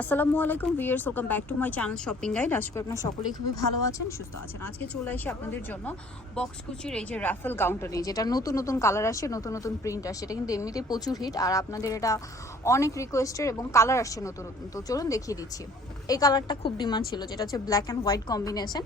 আসসালামু আলাইকুম viewers welcome back to my channel shopping guide. আজকে আপনার সকলেই খুবই ভালো আছেন, সুস্থ আছেন। আজকে চলে এসে আপনাদের জন্য বক্স কুচির এই যে র্যাফেল গাউনটা নিয়ে, যেটা নতুন নতুন কালার আসে নতুন নতুন প্রিন্ট আসে এটা কিন্তু এমনিতেই প্রচুর হিট আর আপনাদের এটা অনেক রিকোয়েস্টের এবং কালার আসছে নতুন নতুন। তো চলুন দেখিয়ে দিচ্ছি। এই কালারটা খুব ডিমান্ড ছিল যেটা হচ্ছে black and white combination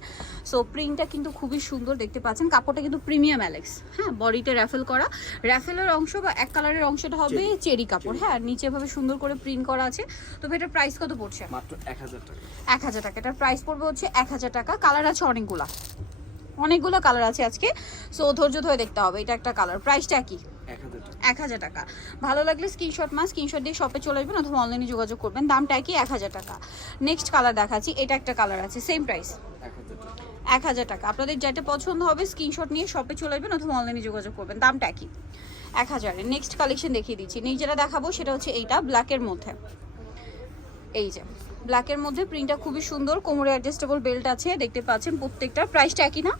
so প্রিন্টটা কিন্তু খুবই সুন্দর দেখতে পাচ্ছেন। কাপড়টা কিন্তু প্রিমিয়াম অ্যালেক্স হ্যাঁ বডিতে র্যাফেল করা। র্যাফেলের অংশ বা এক কালারের অংশটা হবে চেরি। কাপড়। হ্যাঁ নিচে ভাবে সুন্দর করে প্রিন্ট করা আছে। তবে এটার প্রাইস কত পড়ছে? মাত্র এক হাজার টাকা। এক হাজার টাকা। এটার প্রাইস পড়বে হচ্ছে এক হাজার টাকা। কালার আছে অনেকগুলা। অনেকগুলো কালার আছে আজকে। সো ধৈর্য ধরে দেখতে হবে এটা একটা কালার প্রাইসটা কি? এক হাজার টাকা। হাজার ভালো লাগলে স্ক্রিনশট মা স্ক্রিনশট দিয়ে শপে চলে আসবেন অথবা অনলাইনে যোগাযোগ করবেন। দামটা কি এক হাজার টাকা। নেক্সট কালার দেখাচ্ছি এটা একটা কালার আছে সেম প্রাইস এক হাজার টাকা। হাজার আপনাদের যেটা পছন্দ হবে স্ক্রিনশট নিয়ে শপে চলে আসবেন অথবা অনলাইনে যোগাযোগ করবেন। দামটা কি এক হাজারের নেক্সট কালেকশন দেখিয়ে দিচ্ছি। যেটা দেখাবো সেটা হচ্ছে এইটা ব্ল্যাকের মধ্যে। এই যে। ব্ল্যাকের মধ্যে প্রিন্টটা খুবই সুন্দর কোমরে অ্যাডজাস্টেবল বেল্ট আছে দেখতে পাচ্ছেন প্রত্যেকটা প্রাইসটা একই না?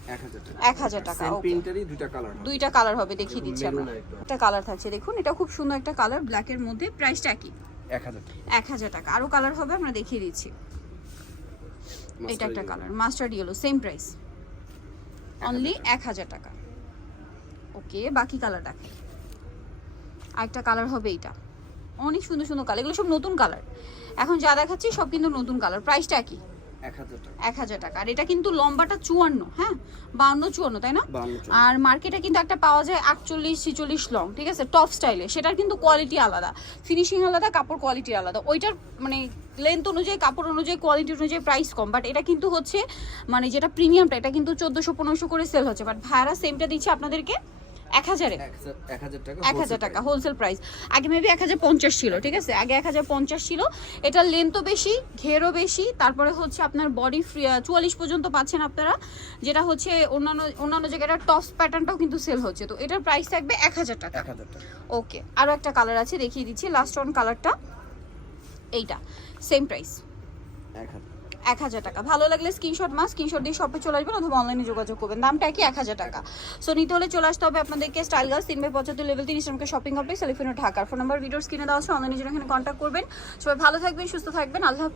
এক হাজার টাকা। প্রিন্টারই দুইটা কালার দুইটা কালার হবে দেখিয়ে দিচ্ছি আমরা। একটা কালার থাকছে দেখুন এটা খুব সুন্দর একটা কালার ব্ল্যাকের মধ্যে প্রাইসটা একই। এক হাজার টাকা। আরও কালার হবে আমরা দেখিয়ে দিচ্ছি। এটা একটা colour mustard yellow same price only এক হাজার টাকা। ওকে বাকি কালার দেখেন আরেকটা কালার হবে এইটা। অনেক সুন্দর সুন্দর কালার এগুলো সব নতুন কালার এখন যা দেখাচ্ছি সব কিন্তু নতুন কালার প্রাইসটা কি এক হাজার টাকা। আর এটা কিন্তু লম্বাটা চুয়ান্ন হ্যাঁ? বাউন্ন চুয়ান্ন তাই না? আর মার্কেটে কিন্তু একটা পাওয়া যায় আটচল্লিশ ছিচল্লিশ লং ঠিক আছে? টপ স্টাইলে সেটার কিন্তু কোয়ালিটি আলাদা। ফিনিশিং আলাদা কাপড় কোয়ালিটি আলাদা। ওইটার মানে লেন্থ অনুযায়ী কাপড় অনুযায়ী কোয়ালিটি অনুযায়ী প্রাইস কম। বাট এটা কিন্তু হচ্ছে মানে যেটা প্রিমিয়ামটা এটা কিন্তু চোদ্দোশো পনেরোশো করে সেল হচ্ছে। বাট ভাড়া সেমটা দিচ্ছে আপনাদেরকে। এক হাজারে? এক হাজার- টাকা হোলসেল প্রাইস আগে মেবি এক হাজার পঞ্চাশ ছিল ঠিক আছে? আগে এক হাজার পঞ্চাশ ছিল। এটার লেন্থও বেশি ঘেরও বেশি। তারপরে হচ্ছে আপনার বডি ফ্রি চুয়াল্লিশ পর্যন্ত পাচ্ছেন আপনারা। যেটা হচ্ছে অন্যান্য অন্যান্য জায়গায় টপস প্যাটার্নটাও কিন্তু সেল হচ্ছে। তো এটার প্রাইস থাকবে এক হাজার টাকা। ওকে আরও একটা কালার আছে দেখিয়ে দিচ্ছি। লাস্ট ওয়ান কালারটা এইটা সেম প্রাইস এক হাজার। এক হাজার টাকা। ভালো লাগলে স্ক্রিনশট মা স্ক্রিনশট দিয়ে শপে চলে আসবেন অথবা অনলাইনে যোগাযোগ করবেন। দামটা একই এক হাজার টাকা। সো নিতে হলে চলে আসতে হবে আপনাদেরকে স্টাইল গার্লস তিন বাই পঁচাত্তর লেভেল তিন ইসলামকে শপিং কমপ্লেক্স সেলিফিনো ঢাকার ফোন নাম্বার ভিডিওর স্ক্রিনে দেওয়া আছে অনলাইনে জন্য এখানে কন্ট্যাক্ট করবেন। সবাই ভালো থাকবেন, সুস্থ থাকবেন। আল্লাহ